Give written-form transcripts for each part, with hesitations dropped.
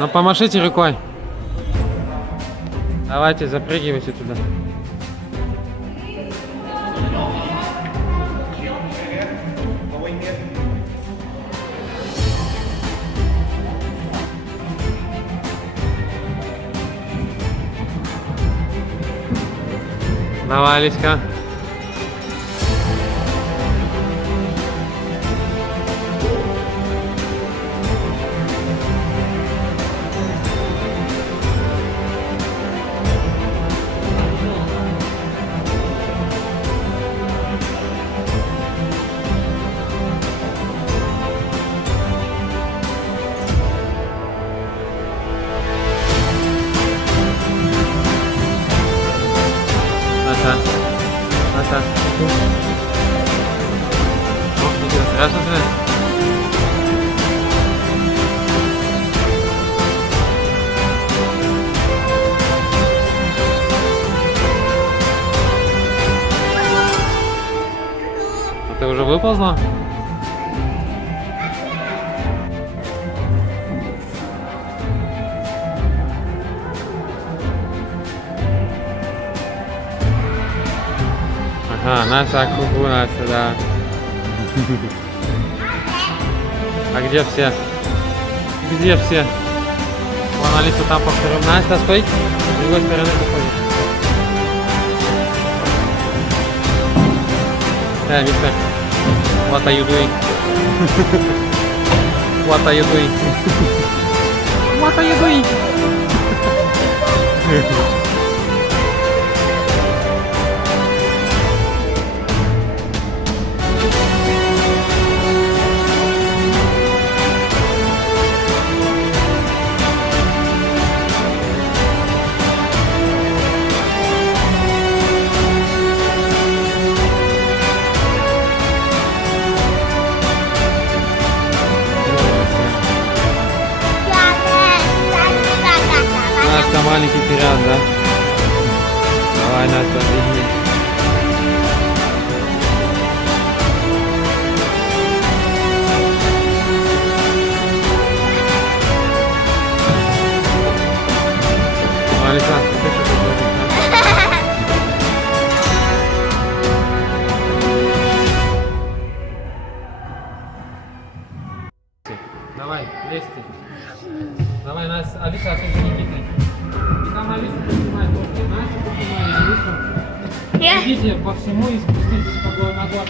Ну помашите рукой. Давайте, запрыгивайте туда. Давай, Лиська. Аса. Ох, ничего страшного. Ты уже выползла? Ага, наша акугурация, да. А где все? Где все? Вон Алиса там по второму. Настя, стой! С другой стороны заходит. Да, мистер. What are you doing? What are you doing? What are you doing? Настя, маленький пират, да? Давай, Настя, беги. Алиса, ты что говоришь, да? Давай, лезьте. Давай, Настя, Алиса, ты не беги. Там Алиса поднимает ноги, Настя поднимает Алису. Идите по всему и спуститесь по голову на год.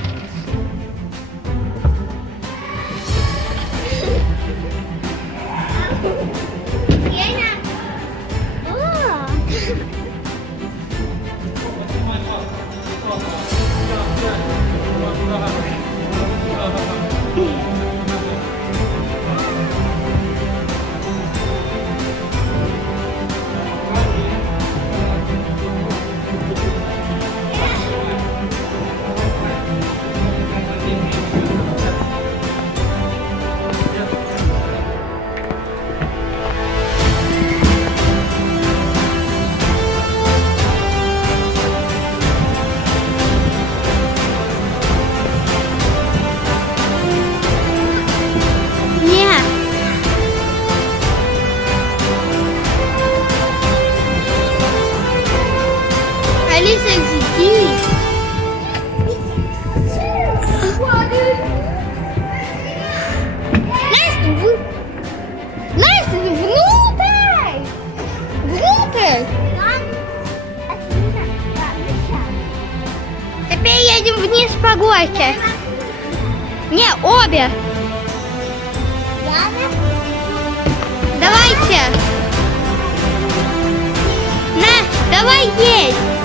Алиса, иди. Настя, внутрь! Внутрь! Теперь едем вниз по горке. Не, обе. Давайте. Настя, давай есть.